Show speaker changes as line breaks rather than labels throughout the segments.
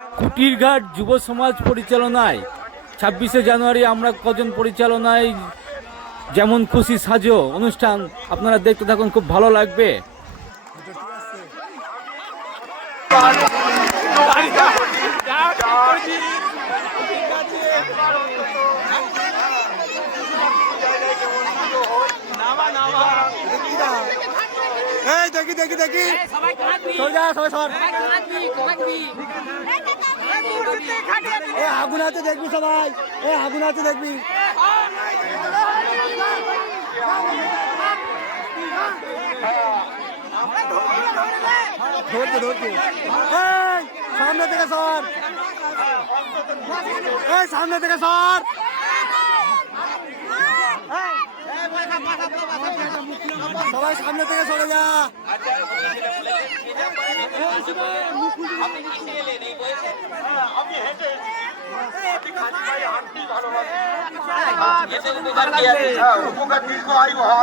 কুটিরঘাট যুব সমাজ পরিচালনায় ছাব্বিশে জানুয়ারি আমরা কজন পরিচালনায় যেমন খুশি সাজো অনুষ্ঠান আপনারা দেখতে থাকুন খুব ভালো লাগবে
এই দেখি দেখি দেখি।
কাঁদবি
সরে সবাই এ আগুন আছে দেখবি সবাই। এ আগুন আছে দেখবি। ধরছে। এই সামনে থেকে সর। এই সামনে থেকে সর। সবাই সামনে থেকে সরে যা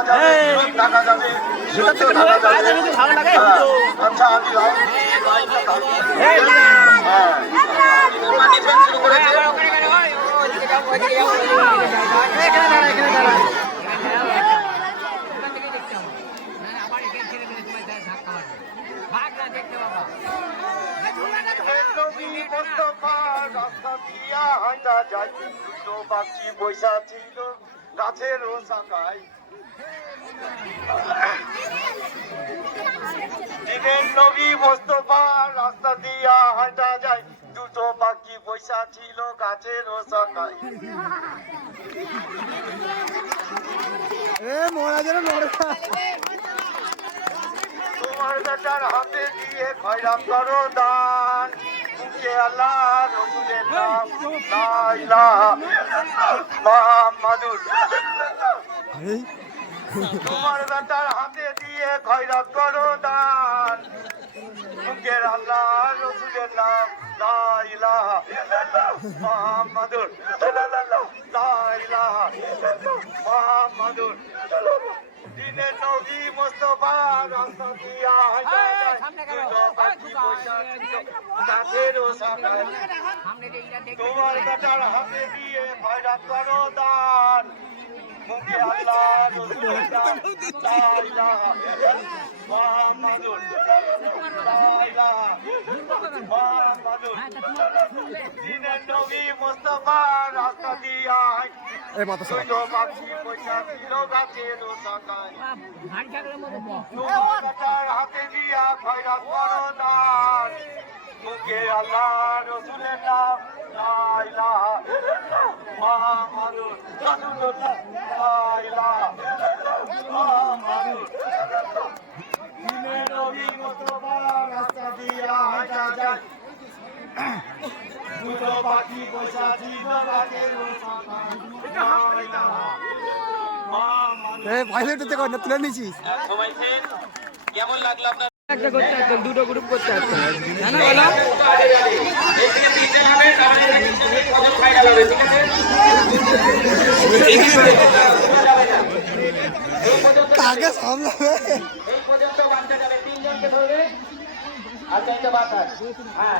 যাবে জীবন থাকা যাবে সুস্থ থাকা যাবে হ্যাঁ, আচ্ছা আমি লাইনটা থাকব। হ্যাঁ। পার্টিসিপেন্ট শুরু করেছে
ভাগ না দেখতে বাবা
নবী মোস্তফা রাস্তা দিয়া হাঁটা যায় দুটো পাখি বৈশা ছিল গাছের ও শাখায় দিনের নবী মোস্তফা রাস্তা দিয়া হাঁটা যায় দুটো পাখি বৈশা ছিল গাছের ও শাখায়। তোমার বেটার হাতে দিয়ে খয়রাম করো দান। মুখে আল্লাহ রসুলের নাম। লা ইলাহা মুহাম্মাদুর। তোমার বেটার হাতে দিয়ে খয়রাত করো দান। মুখের আল্লাহ রসুলের নাম। লা ইলাহা মুহাম্মাদুর। লা ইলাহা মুহাম্মাদুর। দিনের নবী মোস্তফা রাস্তা দিয়া হাঁটা যায় দুটো পাখি বৈশা ছিল গাছেরও শাখায়
সামনে যে
তোমার বেটার হাতে দিয়ে খয়রাত করো দান মুখে আল্লাহ মুহাম্মাদুর দিনের দিয়া
এই মাথা সর
হাতে দিয়া খয়রাত করো দান মুখে আল্লাহ রসুলের নাম নবী মুস্তাফা রাস্তা দিয়া হাঁটা যায় দুটো পাখি বসা
না তুলে নিছিস
কেমন লাগল আপনার
একটা করতে আসছেন দুটো গ্রুপ করতে বলো
হবে ঠিক আছে
কাকে সামলাবে?
এই পর্যন্ত বাচ্চা যাবে তিনজনকে ধরবে আর চাইতে বাতাস হ্যাঁ